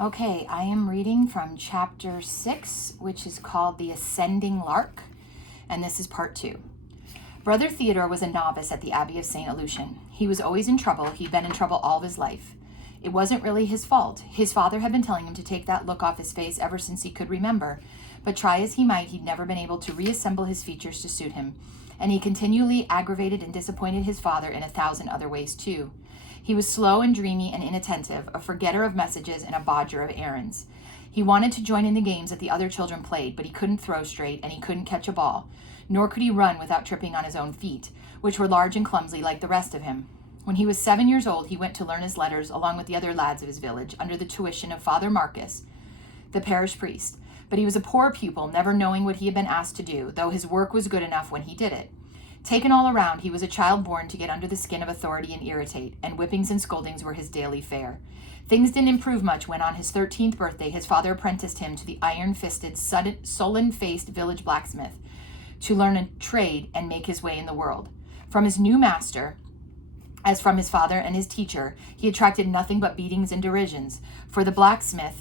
Okay, I am reading from chapter 6, which is called The Ascending Lark, and this is part 2. Brother Theodore was a novice at the Abbey of St. Lucian. He was always in trouble. He'd been in trouble all of his life. It wasn't really his fault. His father had been telling him to take that look off his face ever since he could remember, but try as he might, he'd never been able to reassemble his features to suit him, and he continually aggravated and disappointed his father in 1,000 other ways too. He was slow and dreamy and inattentive, a forgetter of messages and a bodger of errands. He wanted to join in the games that the other children played, but he couldn't throw straight and he couldn't catch a ball, nor could he run without tripping on his own feet, which were large and clumsy like the rest of him. When he was 7 years old, he went to learn his letters along with the other lads of his village under the tuition of Father Marcus, the parish priest. But he was a poor pupil, never knowing what he had been asked to do, though his work was good enough when he did it. Taken all around, he was a child born to get under the skin of authority and irritate, and whippings and scoldings were his daily fare. Things didn't improve much when, on his 13th birthday, his father apprenticed him to the iron-fisted, sullen-faced village blacksmith to learn a trade and make his way in the world. From his new master, as from his father and his teacher, he attracted nothing but beatings and derisions, for the blacksmith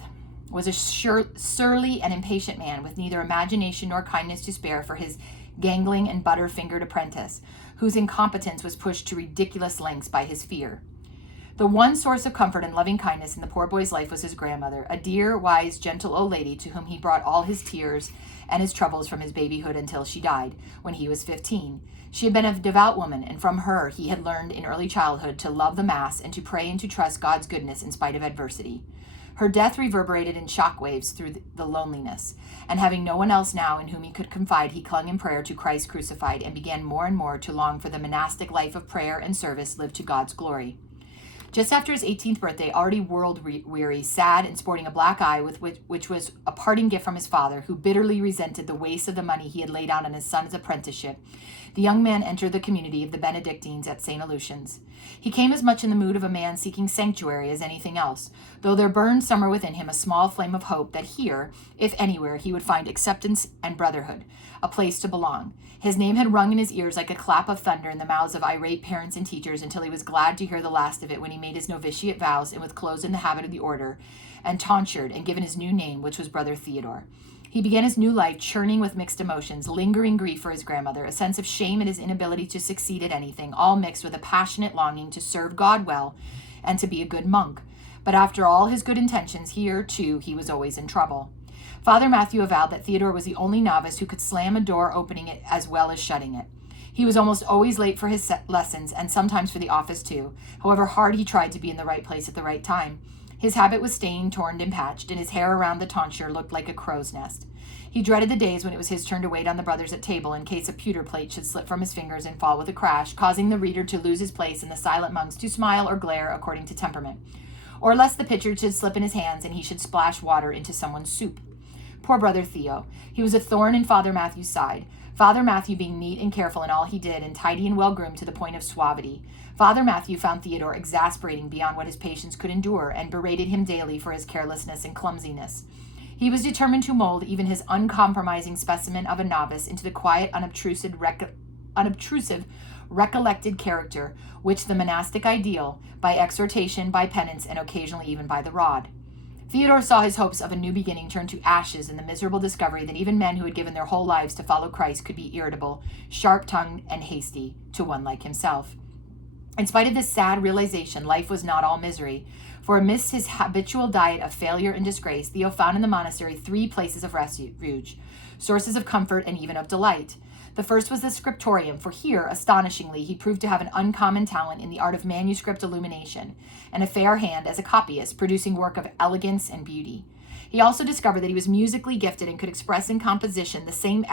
was a surly and impatient man with neither imagination nor kindness to spare for his gangling and butter-fingered apprentice, whose incompetence was pushed to ridiculous lengths by his fear. The one source of comfort and loving kindness in the poor boy's life was his grandmother, a dear, wise, gentle old lady to whom he brought all his tears and his troubles from his babyhood until she died, when he was 15. She had been a devout woman, and from her he had learned in early childhood to love the Mass and to pray and to trust God's goodness in spite of adversity. Her death reverberated in shock waves through the loneliness, and having no one else now in whom he could confide, he clung in prayer to Christ crucified and began more and more to long for the monastic life of prayer and service lived to God's glory. Just after his 18th birthday, already world-weary, sad, and sporting a black eye, which was a parting gift from his father, who bitterly resented the waste of the money he had laid out on his son's apprenticeship, the young man entered the community of the Benedictines at St. Lucian's. He came as much in the mood of a man seeking sanctuary as anything else, though there burned somewhere within him a small flame of hope that here, if anywhere, he would find acceptance and brotherhood, a place to belong. His name had rung in his ears like a clap of thunder in the mouths of irate parents and teachers until he was glad to hear the last of it when he made his novitiate vows and with clothes in the habit of the order, and tonsured and given his new name, which was Brother Theodore. He began his new life churning with mixed emotions, lingering grief for his grandmother, a sense of shame at his inability to succeed at anything, all mixed with a passionate longing to serve God well and to be a good monk. But after all his good intentions, here, too, he was always in trouble. Father Matthew avowed that Theodore was the only novice who could slam a door opening it as well as shutting it. He was almost always late for his lessons and sometimes for the office too, however hard he tried to be in the right place at the right time. His habit was stained, torn, and patched, and his hair around the tonsure looked like a crow's nest. He dreaded the days when it was his turn to wait on the brothers at table in case a pewter plate should slip from his fingers and fall with a crash, causing the reader to lose his place and the silent monks to smile or glare according to temperament, or lest the pitcher should slip in his hands and he should splash water into someone's soup. Poor Brother Theo. He was a thorn in Father Matthew's side. Father Matthew being neat and careful in all he did and tidy and well-groomed to the point of suavity. Father Matthew found Theodore exasperating beyond what his patience could endure and berated him daily for his carelessness and clumsiness. He was determined to mold even his uncompromising specimen of a novice into the quiet, unobtrusive, recollected character which the monastic ideal, by exhortation, by penance, and occasionally even by the rod. Theodore saw his hopes of a new beginning turn to ashes in the miserable discovery that even men who had given their whole lives to follow Christ could be irritable, sharp-tongued, and hasty to one like himself. In spite of this sad realization, life was not all misery, for amidst his habitual diet of failure and disgrace, Theo found in the monastery 3 places of refuge, sources of comfort and even of delight. The first was the scriptorium, for here, astonishingly, he proved to have an uncommon talent in the art of manuscript illumination, and a fair hand as a copyist, producing work of elegance and beauty. He also discovered that he was musically gifted and could express in composition the same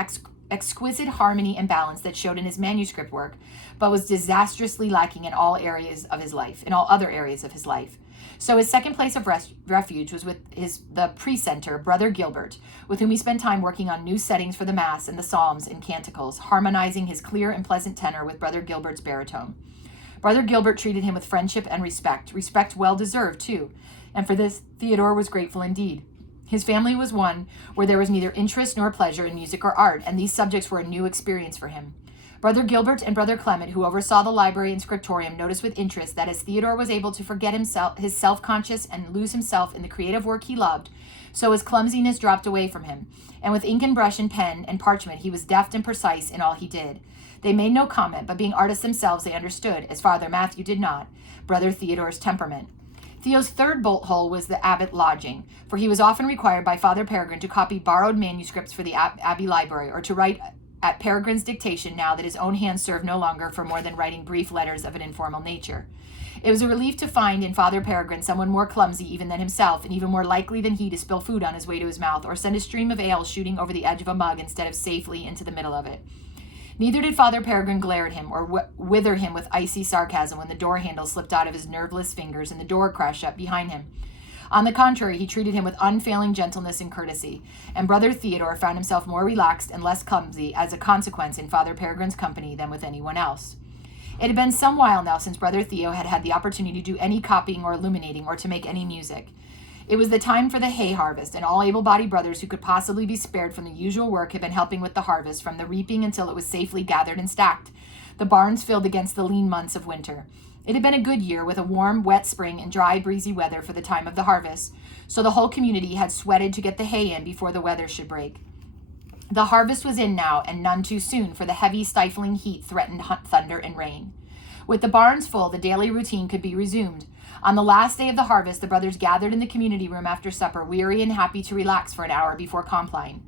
exquisite harmony and balance that showed in his manuscript work, but was disastrously lacking in all other areas of his life. So his second place of refuge was with the precentor, Brother Gilbert, with whom he spent time working on new settings for the Mass and the Psalms and Canticles, harmonizing his clear and pleasant tenor with Brother Gilbert's baritone. Brother Gilbert treated him with friendship and respect well deserved too, and for this Theodore was grateful indeed. His family was one where there was neither interest nor pleasure in music or art, and these subjects were a new experience for him. Brother Gilbert and Brother Clement, who oversaw the library and scriptorium, noticed with interest that as Theodore was able to forget himself, his self-conscious, and lose himself in the creative work he loved, so his clumsiness dropped away from him, and with ink and brush and pen and parchment he was deft and precise in all he did. They made no comment, but being artists themselves they understood, as Father Matthew did not, Brother Theodore's temperament. Theo's third bolt hole was the abbot lodging, for he was often required by Father Peregrine to copy borrowed manuscripts for the abbey library, or to write at Peregrine's dictation now that his own hands served no longer for more than writing brief letters of an informal nature. It was a relief to find in Father Peregrine someone more clumsy even than himself, and even more likely than he to spill food on his way to his mouth, or send a stream of ale shooting over the edge of a mug instead of safely into the middle of it. Neither did Father Peregrine glare at him or wither him with icy sarcasm when the door handle slipped out of his nerveless fingers and the door crashed shut behind him. On the contrary, he treated him with unfailing gentleness and courtesy, and Brother Theodore found himself more relaxed and less clumsy as a consequence in Father Peregrine's company than with anyone else. It had been some while now since Brother Theo had had the opportunity to do any copying or illuminating or to make any music. It was the time for the hay harvest, and all able-bodied brothers who could possibly be spared from the usual work had been helping with the harvest, from the reaping until it was safely gathered and stacked, the barns filled against the lean months of winter. It had been a good year, with a warm, wet spring and dry, breezy weather for the time of the harvest, so the whole community had sweated to get the hay in before the weather should break. The harvest was in now, and none too soon, for the heavy, stifling heat threatened thunder and rain. With the barns full, the daily routine could be resumed. On the last day of the harvest, the brothers gathered in the community room after supper, weary and happy to relax for an hour before compline.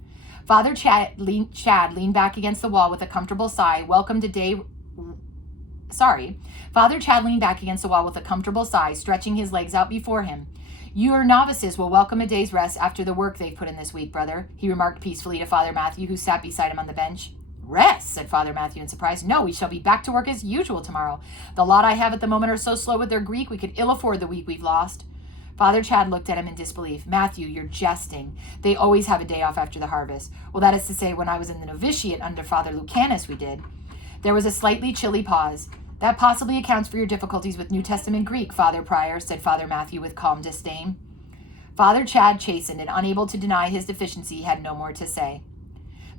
Father Chad leaned back against the wall with a comfortable sigh, Father Chad leaned back against the wall with a comfortable sigh, stretching his legs out before him. "Your novices will welcome a day's rest after the work they've put in this week, brother," he remarked peacefully to Father Matthew, who sat beside him on the bench. "Rest," said Father Matthew in surprise. "No, we shall be back to work as usual tomorrow. The lot I have at the moment are so slow with their Greek, we could ill afford the week we've lost." Father Chad looked at him in disbelief. "Matthew, you're jesting. They always have a day off after the harvest." "Well, that is to say, when I was in the novitiate under Father Lucanus, we did." There was a slightly chilly pause. "That possibly accounts for your difficulties with New Testament Greek, Father Prior," said Father Matthew with calm disdain. Father Chad, chastened and unable to deny his deficiency, had no more to say.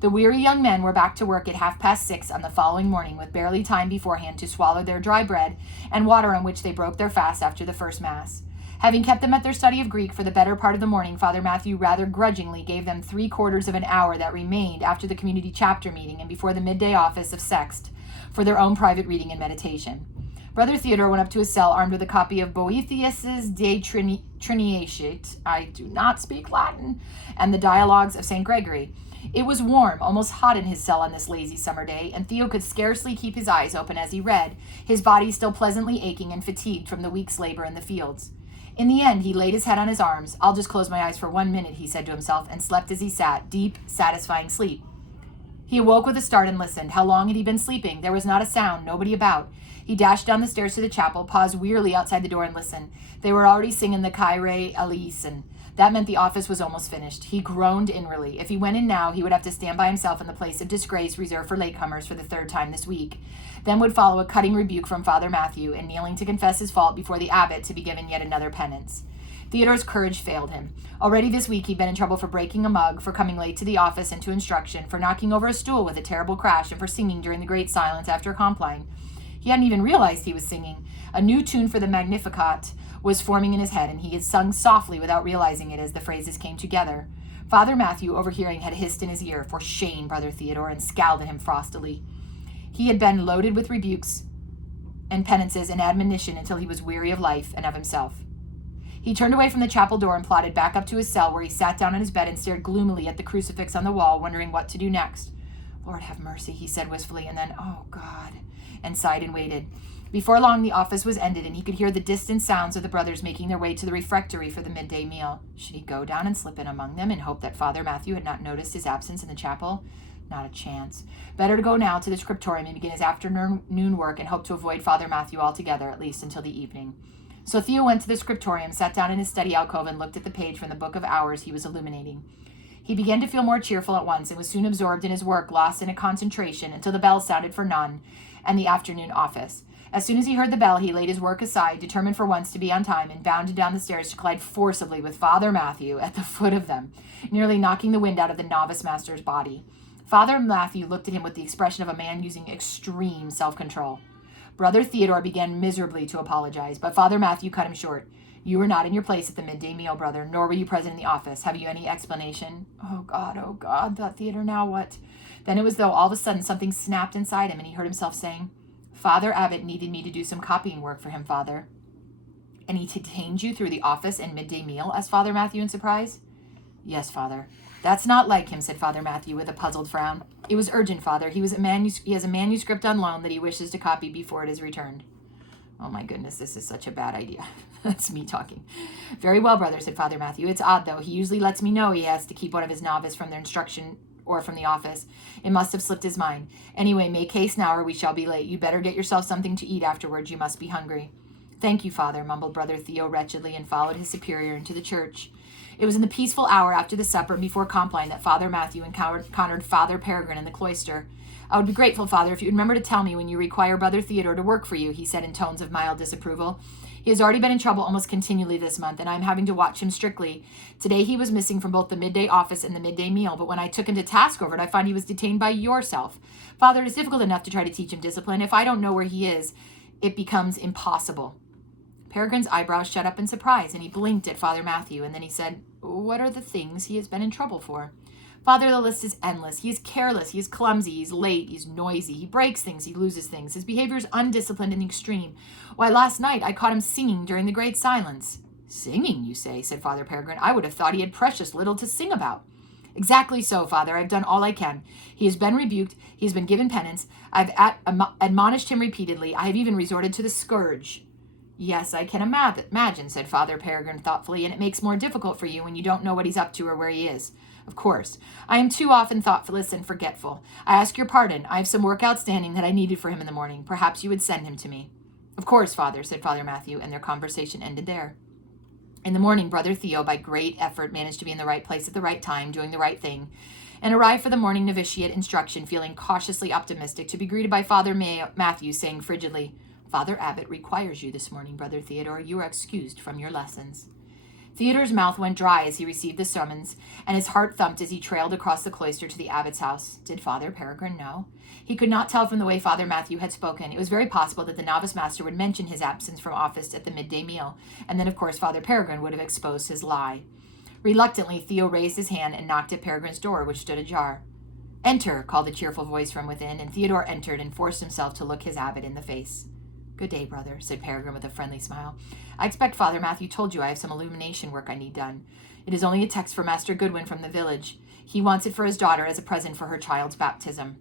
The weary young men were back to work at 6:30 on the following morning, with barely time beforehand to swallow their dry bread and water on which they broke their fast after the first Mass. Having kept them at their study of Greek for the better part of the morning, Father Matthew rather grudgingly gave them 3/4 of an hour that remained after the community chapter meeting and before the midday office of Sext for their own private reading and meditation. Brother Theodore went up to his cell armed with a copy of Boethius's De Trinitate, I do not speak Latin, and the Dialogues of St. Gregory. It was warm, almost hot in his cell on this lazy summer day, and Theo could scarcely keep his eyes open as he read, his body still pleasantly aching and fatigued from the week's labor in the fields. In the end, he laid his head on his arms. "I'll just close my eyes for 1 minute," he said to himself, and slept as he sat, deep, satisfying sleep. He awoke with a start and listened. How long had he been sleeping? There was not a sound, nobody about. He dashed down the stairs to the chapel, paused wearily outside the door, and listened. They were already singing the Kyrie eleison. That meant the office was almost finished. He groaned inwardly. If he went in now, he would have to stand by himself in the place of disgrace reserved for latecomers for the 3rd time this week. Then would follow a cutting rebuke from Father Matthew, and kneeling to confess his fault before the abbot to be given yet another penance. Theodore's courage failed him. Already this week he'd been in trouble for breaking a mug, for coming late to the office and to instruction, for knocking over a stool with a terrible crash, and for singing during the great silence after compline. He hadn't even realized he was singing. A new tune for the Magnificat was forming in his head, and he had sung softly without realizing it as the phrases came together. Father Matthew, overhearing, had hissed in his ear, "For shame, Brother Theodore," and scowled at him frostily. He had been loaded with rebukes and penances and admonition until he was weary of life and of himself. He turned away from the chapel door and plodded back up to his cell, where he sat down on his bed and stared gloomily at the crucifix on the wall, wondering what to do next. "Lord have mercy," he said wistfully, and then, "Oh, God," and sighed and waited. Before long, the office was ended, and he could hear the distant sounds of the brothers making their way to the refectory for the midday meal. Should he go down and slip in among them and hope that Father Matthew had not noticed his absence in the chapel? Not a chance. Better to go now to the scriptorium and begin his afternoon work and hope to avoid Father Matthew altogether, at least until the evening. So Theo went to the scriptorium, sat down in his study alcove, and looked at the page from the Book of Hours he was illuminating. He began to feel more cheerful at once, and was soon absorbed in his work, lost in a concentration, until the bell sounded for none and the afternoon office. As soon as he heard the bell, he laid his work aside, determined for once to be on time, and bounded down the stairs to collide forcibly with Father Matthew at the foot of them, nearly knocking the wind out of the novice master's body. Father Matthew looked at him with the expression of a man using extreme self-control. Brother Theodore began miserably to apologize, but Father Matthew cut him short. You were not in your place at the midday meal, brother, nor were you present in the office. Have you any explanation? Oh, God, thought Theodore, now what? Then it was though all of a sudden something snapped inside him, and he heard himself saying, Father Abbot needed me to do some copying work for him, Father. And he detained you through the office and midday meal? Asked Father Matthew in surprise. Yes, Father. That's not like him, said Father Matthew with a puzzled frown. It was urgent, Father. He has a manuscript on loan that he wishes to copy before it is returned. Oh my goodness, this is such a bad idea. That's me talking. Very well, brother, said Father Matthew. It's odd, though. He usually lets me know he has to keep one of his novices from their instruction or from the office. It must have slipped his mind. Anyway, make haste now or we shall be late. You better get yourself something to eat afterwards. You must be hungry. Thank you, Father, mumbled Brother Theo wretchedly and followed his superior into the church. It was in the peaceful hour after the supper and before compline that Father Matthew encountered Father Peregrine in the cloister. I would be grateful, Father, if you would remember to tell me when you require Brother Theodore to work for you, he said in tones of mild disapproval. He has already been in trouble almost continually this month, and I am having to watch him strictly. Today he was missing from both the midday office and the midday meal, but when I took him to task over it, I find he was detained by yourself. Father, it is difficult enough to try to teach him discipline. If I don't know where he is, it becomes impossible. Peregrine's eyebrows shut up in surprise, and he blinked at Father Matthew, and then he said, What are the things he has been in trouble for? Father, the list is endless. He is careless, he is clumsy, he's late, he's noisy, he breaks things, he loses things. His behavior is undisciplined in the extreme. Why, last night I caught him singing during the great silence. Singing, you say, said Father Peregrine. I would have thought he had precious little to sing about. Exactly so, Father. I've done all I can. He has been rebuked. He has been given penance. I've admonished him repeatedly. I have even resorted to the scourge. Yes, I can imagine, said Father Peregrine thoughtfully, and it makes more difficult for you when you don't know what he's up to or where he is. Of course. I am too often thoughtless and forgetful. I ask your pardon. I have some work outstanding that I needed for him in the morning. Perhaps you would send him to me. Of course, Father, said Father Matthew, and their conversation ended there. In the morning, Brother Theo, by great effort, managed to be in the right place at the right time, doing the right thing, and arrived for the morning novitiate instruction, feeling cautiously optimistic, to be greeted by Father Matthew, saying frigidly, Father Abbot requires you this morning, Brother Theodore. You are excused from your lessons. Theodore's mouth went dry as he received the summons, and his heart thumped as he trailed across the cloister to the abbot's house. Did Father Peregrine know? He could not tell from the way Father Matthew had spoken. It was very possible that the novice master would mention his absence from office at the midday meal, and then, of course, Father Peregrine would have exposed his lie. Reluctantly, Theo raised his hand and knocked at Peregrine's door, which stood ajar. Enter, called a cheerful voice from within, and Theodore entered and forced himself to look his abbot in the face. Good day, brother, said Peregrine with a friendly smile. I expect Father Matthew told you I have some illumination work I need done. It is only a text for Master Goodwin from the village. He wants it for his daughter as a present for her child's baptism.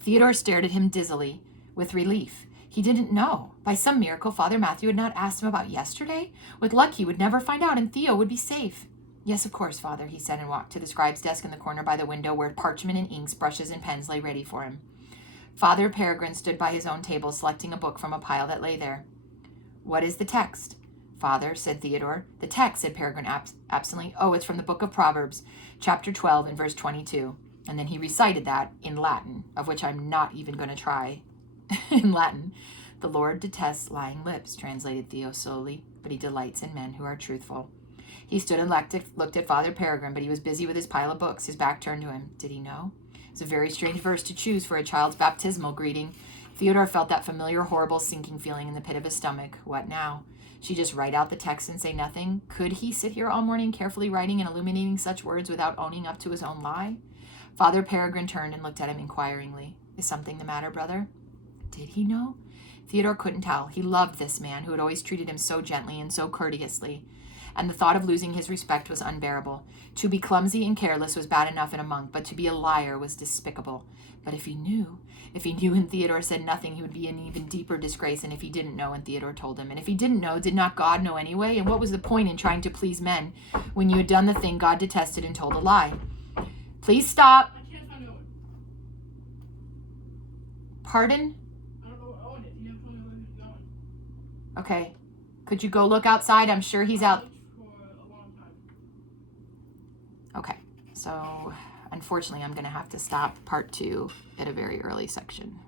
Theodore stared at him dizzily, with relief. He didn't know. By some miracle, Father Matthew had not asked him about yesterday. With luck, he would never find out, and Theo would be safe. Yes, of course, Father, he said, and walked to the scribe's desk in the corner by the window where parchment and inks, brushes, and pens lay ready for him. Father Peregrine stood by his own table, selecting a book from a pile that lay there. What is the text? Father, said Theodore. The text, said Peregrine absently. Oh, it's from the book of Proverbs, chapter 12 and verse 22. And then he recited that in Latin, of which I'm not even going to try. In Latin, the Lord detests lying lips, translated Theo slowly, but he delights in men who are truthful. He stood and looked at Father Peregrine, but he was busy with his pile of books, his back turned to him. Did he know? It's a very strange verse to choose for a child's baptismal greeting. Theodore felt that familiar, horrible sinking feeling in the pit of his stomach. What now? She just write out the text and say nothing? Could he sit here all morning carefully writing and illuminating such words without owning up to his own lie? Father Peregrine turned and looked at him inquiringly. Is something the matter, brother? Did he know? Theodore couldn't tell. He loved this man who had always treated him so gently and so courteously, and the thought of losing his respect was unbearable. To be clumsy and careless was bad enough in a monk, but to be a liar was despicable. But if he knew and Theodore said nothing, he would be in even deeper disgrace, and if he didn't know and Theodore told him. And if he didn't know, did not God know anyway? And what was the point in trying to please men when you had done the thing God detested and told a lie? Please stop. I can't find Owen. Pardon? I don't know where Owen is. He never told me where he's going. Okay. Could you go look outside? I'm sure he's out. For a long time. Okay. So, unfortunately, I'm going to have to stop part 2 at a very early section.